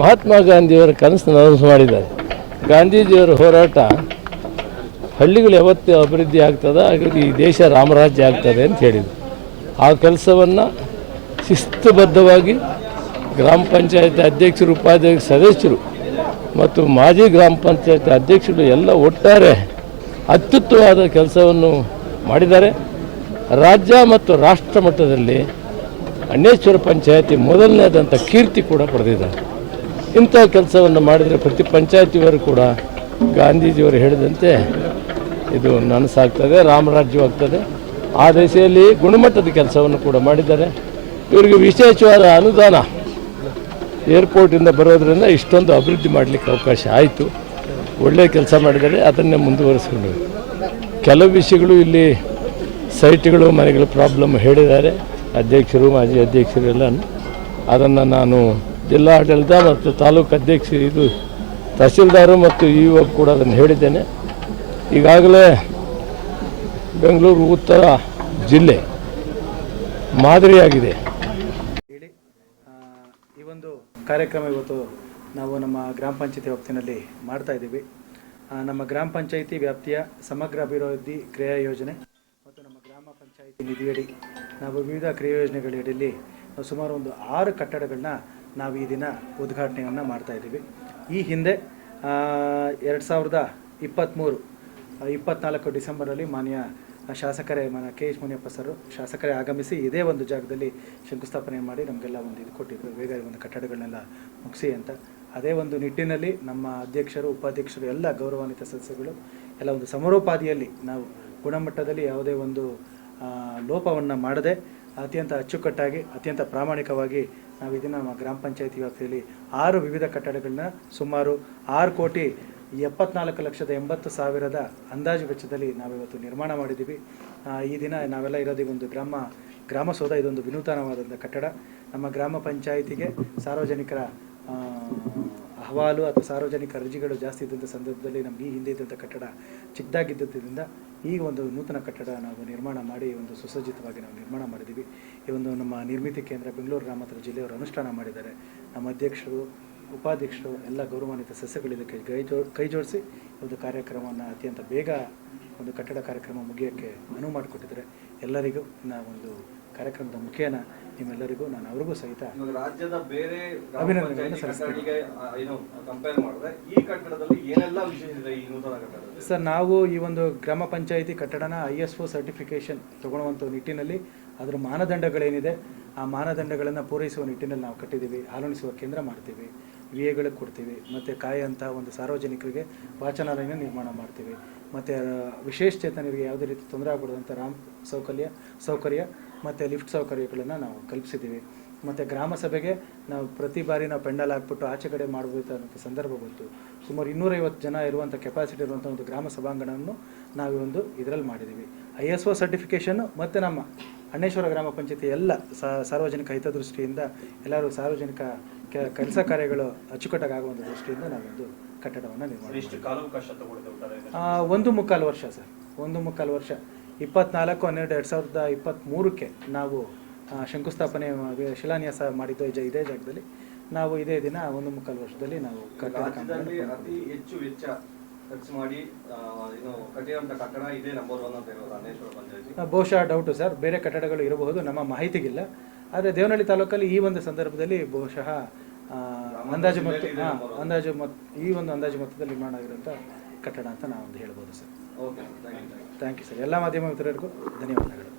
ಮಹಾತ್ಮ ಗಾಂಧಿಯವರ ಕನಸು ನನಸು ಮಾಡಿದ್ದಾರೆ. ಗಾಂಧೀಜಿಯವರ ಹೋರಾಟ ಹಳ್ಳಿಗಳು ಯಾವತ್ತು ಅಭಿವೃದ್ಧಿ ಆಗ್ತದೆ ಹಾಗಾಗಿ ಈ ದೇಶ ರಾಮರಾಜ್ಯ ಆಗ್ತದೆ ಅಂತ ಹೇಳಿದರು. ಆ ಕೆಲಸವನ್ನು ಶಿಸ್ತುಬದ್ಧವಾಗಿ ಗ್ರಾಮ ಪಂಚಾಯತ್ ಅಧ್ಯಕ್ಷರು, ಉಪಾಧ್ಯಕ್ಷ ಸದಸ್ಯರು ಮತ್ತು ಮಾಜಿ ಗ್ರಾಮ ಪಂಚಾಯತ್ ಅಧ್ಯಕ್ಷರು ಎಲ್ಲ ಒಟ್ಟಾರೆ ಅತ್ಯುತ್ತಮವಾದ ಕೆಲಸವನ್ನು ಮಾಡಿದ್ದಾರೆ. ರಾಜ್ಯ ಮತ್ತು ರಾಷ್ಟ್ರ ಮಟ್ಟದಲ್ಲಿ ಅಣ್ಣೇಶ್ವರ ಪಂಚಾಯತಿ ಮೊದಲನೇದಂಥ ಕೀರ್ತಿ ಕೂಡ ಪಡೆದಿದ್ದಾರೆ. ಇಂಥ ಕೆಲಸವನ್ನು ಮಾಡಿದರೆ ಪ್ರತಿ ಪಂಚಾಯತಿಯವರು ಕೂಡ ಗಾಂಧೀಜಿಯವರು ಹೇಳಿದಂತೆ ಇದು ನನಸಾಗ್ತದೆ, ರಾಮರಾಜ್ಯವಾಗ್ತದೆ. ಆ ದಿಸೆಯಲ್ಲಿ ಗುಣಮಟ್ಟದ ಕೆಲಸವನ್ನು ಕೂಡ ಮಾಡಿದ್ದಾರೆ. ಇವರಿಗೆ ವಿಶೇಷವಾದ ಅನುದಾನ ಏರ್ಪೋರ್ಟಿಂದ ಬರೋದರಿಂದ ಇಷ್ಟೊಂದು ಅಭಿವೃದ್ಧಿ ಮಾಡಲಿಕ್ಕೆ ಅವಕಾಶ ಆಯಿತು. ಒಳ್ಳೆಯ ಕೆಲಸ ಮಾಡಿದ್ದಾರೆ, ಅದನ್ನೇ ಮುಂದುವರಿಸ್ಕೊಂಡು ಕೆಲವು ವಿಷಯಗಳು ಇಲ್ಲಿ ಸೈಟ್ಗಳು, ಮನೆಗಳ ಪ್ರಾಬ್ಲಮ್ ಹೇಳಿದ್ದಾರೆ ಅಧ್ಯಕ್ಷರು, ಮಾಜಿ ಅಧ್ಯಕ್ಷರು ಎಲ್ಲನೂ. ಅದನ್ನು ನಾನು ಜಿಲ್ಲಾಡಳಿತ ಮತ್ತು ತಾಲೂಕು ಅಧ್ಯಕ್ಷರು, ತಹಸೀಲ್ದಾರು ಮತ್ತು ಇಒ ಕೂಡ ಅದನ್ನು ಹೇಳಿದ್ದೇನೆ. ಈಗಾಗಲೇ ಬೆಂಗಳೂರು ಉತ್ತರ ಜಿಲ್ಲೆ ಮಾದರಿಯಾಗಿದೆ. ಈ ಒಂದು ಕಾರ್ಯಕ್ರಮ ಇವತ್ತು ನಾವು ನಮ್ಮ ಗ್ರಾಮ ಪಂಚಾಯತಿ ವ್ಯಾಪ್ತಿನಲ್ಲಿ ಮಾಡ್ತಾ ಇದ್ದೀವಿ. ನಮ್ಮ ಗ್ರಾಮ ಪಂಚಾಯಿತಿ ವ್ಯಾಪ್ತಿಯ ಸಮಗ್ರ ಅಭಿವೃದ್ಧಿ ಕ್ರಿಯಾ ಯೋಜನೆ ಮತ್ತು ನಮ್ಮ ಗ್ರಾಮ ಪಂಚಾಯಿತಿ ನಿಧಿಯಡಿ ನಾವು ವಿವಿಧ ಕ್ರಿಯಾ ಯೋಜನೆಗಳಡಿಯಲ್ಲಿ ಸುಮಾರು ಒಂದು 6 ಕಟ್ಟಡಗಳನ್ನ ನಾವು ಈ ದಿನ ಉದ್ಘಾಟನೆಯನ್ನು ಮಾಡ್ತಾ ಇದ್ದೀವಿ. ಈ ಹಿಂದೆ 2024 ಡಿಸೆಂಬರಲ್ಲಿ ಮಾನ್ಯ ಶಾಸಕರೇ KH ಮುನಿಯಪ್ಪ ಸರ್ ಶಾಸಕರೇ ಆಗಮಿಸಿ ಇದೇ ಒಂದು ಜಾಗದಲ್ಲಿ ಶಂಕುಸ್ಥಾಪನೆ ಮಾಡಿ ನಮಗೆಲ್ಲ ಒಂದು ಇದು ಕೊಟ್ಟಿದ್ರು, ಬೇಗ ಒಂದು ಕಟ್ಟಡಗಳನ್ನೆಲ್ಲ ಮುಗಿಸಿ ಅಂತ. ಅದೇ ಒಂದು ನಿಟ್ಟಿನಲ್ಲಿ ನಮ್ಮ ಅಧ್ಯಕ್ಷರು, ಉಪಾಧ್ಯಕ್ಷರು ಎಲ್ಲ ಗೌರವಾನ್ವಿತ ಸದಸ್ಯಗಳು ಎಲ್ಲ ಒಂದು ಸಮರೋಪಾದಿಯಲ್ಲಿ ನಾವು ಗುಣಮಟ್ಟದಲ್ಲಿ ಯಾವುದೇ ಒಂದು ಲೋಪವನ್ನು ಮಾಡದೆ ಅತ್ಯಂತ ಅಚ್ಚುಕಟ್ಟಾಗಿ ಅತ್ಯಂತ ಪ್ರಾಮಾಣಿಕವಾಗಿ ನಾವು ಇದನ್ನು ನಮ್ಮ ಗ್ರಾಮ ಪಂಚಾಯತಿ ವ್ಯಾಪ್ತಿಯಲ್ಲಿ 6 ವಿವಿಧ ಕಟ್ಟಡಗಳನ್ನ ಸುಮಾರು 6,74,80,000 ಅಂದಾಜು ವೆಚ್ಚದಲ್ಲಿ ನಾವಿವತ್ತು ನಿರ್ಮಾಣ ಮಾಡಿದ್ದೀವಿ. ಈ ದಿನ ನಾವೆಲ್ಲ ಇರೋದು ಒಂದು ಗ್ರಾಮಸೌಧ. ಇದೊಂದು ವಿನೂತನವಾದಂಥ ಕಟ್ಟಡ. ನಮ್ಮ ಗ್ರಾಮ ಪಂಚಾಯಿತಿಗೆ ಸಾರ್ವಜನಿಕರ ಅಹವಾಲು ಅಥವಾ ಸಾರ್ವಜನಿಕ ಅರ್ಜಿಗಳು ಜಾಸ್ತಿ ಇದ್ದಂಥ ಸಂದರ್ಭದಲ್ಲಿ ನಮಗೆ ಈ ಹಿಂದೆ ಇದ್ದಂಥ ಕಟ್ಟಡ ಚಿಕ್ಕದಾಗಿದ್ದರಿಂದ ಈಗ ಒಂದು ನೂತನ ಕಟ್ಟಡ ನಾವು ನಿರ್ಮಾಣ ಮಾಡಿ ಒಂದು ಸುಸಜ್ಜಿತವಾಗಿ ನಾವು ನಿರ್ಮಾಣ ಮಾಡಿದ್ದೀವಿ. ಈ ಒಂದು ನಮ್ಮ ನಿರ್ಮಿತಿ ಕೇಂದ್ರ ಬೆಂಗಳೂರು ಗ್ರಾಮಾಂತರ ಜಿಲ್ಲೆಯವರು ಅನುಷ್ಠಾನ ಮಾಡಿದ್ದಾರೆ. ನಮ್ಮ ಅಧ್ಯಕ್ಷರು, ಉಪಾಧ್ಯಕ್ಷರು ಎಲ್ಲ ಗೌರವಾನ್ವಿತ ಸಸ್ಯಗಳು ಇದಕ್ಕೆ ಕೈ ಜೋಡಿಸಿ ಒಂದು ಕಾರ್ಯಕ್ರಮವನ್ನು ಅತ್ಯಂತ ಬೇಗ ಒಂದು ಕಟ್ಟಡ ಕಾರ್ಯಕ್ರಮ ಮುಗಿಯೋಕ್ಕೆ ಅನುವು ಮಾಡಿಕೊಟ್ಟಿದ್ದಾರೆ. ಎಲ್ಲರಿಗೂ ನಾವೊಂದು ಕಾರ್ಯಕ್ರಮದ ಮುಖೇನ ನಿಮ್ಮೆಲ್ಲರಿಗೂ ನಾನು ಅವ್ರಿಗೂ ಸಹಿತ ರಾಜ್ಯದ ಬೇರೆ ಅಭಿನಂದನೆಗಳನ್ನು ಸಲ್ಲಿಸ್ತೇನೆ. ಸರ್, ನಾವು ಈ ಒಂದು ಗ್ರಾಮ ಪಂಚಾಯಿತಿ ಕಟ್ಟಡನ ISO ಸರ್ಟಿಫಿಕೇಷನ್ ತಗೊಳ್ಳುವಂಥ ನಿಟ್ಟಿನಲ್ಲಿ ಅದರ ಮಾನದಂಡಗಳೇನಿದೆ ಆ ಮಾನದಂಡಗಳನ್ನು ಪೂರೈಸುವ ನಿಟ್ಟಿನಲ್ಲಿ ನಾವು ಕಟ್ಟಿದ್ದೀವಿ. ಹಾಲುಣಿಸುವ ಕೇಂದ್ರ ಮಾಡ್ತೀವಿ, VAಗಳಿಗೆ ಕೊಡ್ತೀವಿ, ಮತ್ತು ಕಾಯುವಂಥ ಒಂದು ಸಾರ್ವಜನಿಕರಿಗೆ ವಾಚನಾಲಯನ ನಿರ್ಮಾಣ ಮಾಡ್ತೀವಿ, ಮತ್ತು ವಿಶೇಷಚೇತನರಿಗೆ ಯಾವುದೇ ರೀತಿ ತೊಂದರೆ ಆಗಬಾರ್ದಂಥ ಸೌಕರ್ಯ ಮತ್ತು ಲಿಫ್ಟ್ ಸೌಕರ್ಯಗಳನ್ನು ನಾವು ಕಲ್ಪಿಸಿದ್ದೀವಿ. ಮತ್ತು ಗ್ರಾಮ ಸಭೆಗೆ ನಾವು ಪ್ರತಿ ಬಾರಿ ನಾವು ಪೆಂಡಲ್ ಹಾಕ್ಬಿಟ್ಟು ಆಚೆ ಕಡೆ ಮಾಡಬೇಕಾದಂಥ ಸಂದರ್ಭ ಬಂತು. ಸುಮಾರು 250 ಜನ ಇರುವಂಥ ಕೆಪಾಸಿಟಿ ಇರುವಂಥ ಒಂದು ಗ್ರಾಮ ಸಭಾಂಗಣವನ್ನು ನಾವು ಒಂದು ಇದರಲ್ಲಿ ಮಾಡಿದ್ದೀವಿ. ISO ಸರ್ಟಿಫಿಕೇಷನ್ನು ಮತ್ತು ನಮ್ಮ ಅಣ್ಣೇಶ್ವರ ಗ್ರಾಮ ಪಂಚಾಯತಿ ಎಲ್ಲ ಸಾರ್ವಜನಿಕ ಹಿತದೃಷ್ಟಿಯಿಂದ ಎಲ್ಲರೂ ಸಾರ್ವಜನಿಕ ಕೆಲಸ ಕಾರ್ಯಗಳು ಅಚ್ಚುಕಟ್ಟಾಗಿ ಆಗುವಂಥ ದೃಷ್ಟಿಯಿಂದ ನಾವೊಂದು ಕಟ್ಟಡವನ್ನು ನಿರ್ಮಾಣ ಮಾಡಿದ್ದೀವಿ. 1.25 ವರ್ಷ ಸರ್, 1.25 ವರ್ಷ. 24/12/2023 ನಾವು ಶಂಕುಸ್ಥಾಪನೆ ಶಿಲಾನ್ಯಾಸ ಮಾಡಿದ್ದು ಇದೇ ಜಾಗದಲ್ಲಿ. ನಾವು ಇದೇ ದಿನ 1.25 ವರ್ಷದಲ್ಲಿ ನಾವು ಕಟ್ಟಡ ಅತಿ ಹೆಚ್ಚು ವೆಚ್ಚ ಖರ್ಚು ಮಾಡಿ ಕಟ್ಟಡ ಇದೇ ನಂಬರ್ 1 ಅಂತ ಇರೋದು ಅಣ್ಣೇಶ್ವರ ಪಂಚಾಯತಿ. ಬಹುಶಃ ಡೌಟು ಸರ್, ಬೇರೆ ಕಟ್ಟಡಗಳು ಇರಬಹುದು, ನಮ್ಮ ಮಾಹಿತಿಗಿಲ್ಲ. ಆದರೆ ದೇವನಹಳ್ಳಿ ತಾಲೂಕಲ್ಲಿ ಈ ಒಂದು ಸಂದರ್ಭದಲ್ಲಿ ಬಹುಶಃ ಅಂದಾಜು ಈ ಒಂದು ಅಂದಾಜು ಮೊತ್ತದಲ್ಲಿ ನಿರ್ಮಾಣ ಆಗಿರುವಂಥ ಕಟ್ಟಡ ಅಂತ ನಾವೊಂದು ಹೇಳ್ಬೋದು sir. Okay, thank you sir. ಎಲ್ಲ ಮಾಧ್ಯಮ ಮಿತ್ರರಿಗೂ ಧನ್ಯವಾದಗಳು.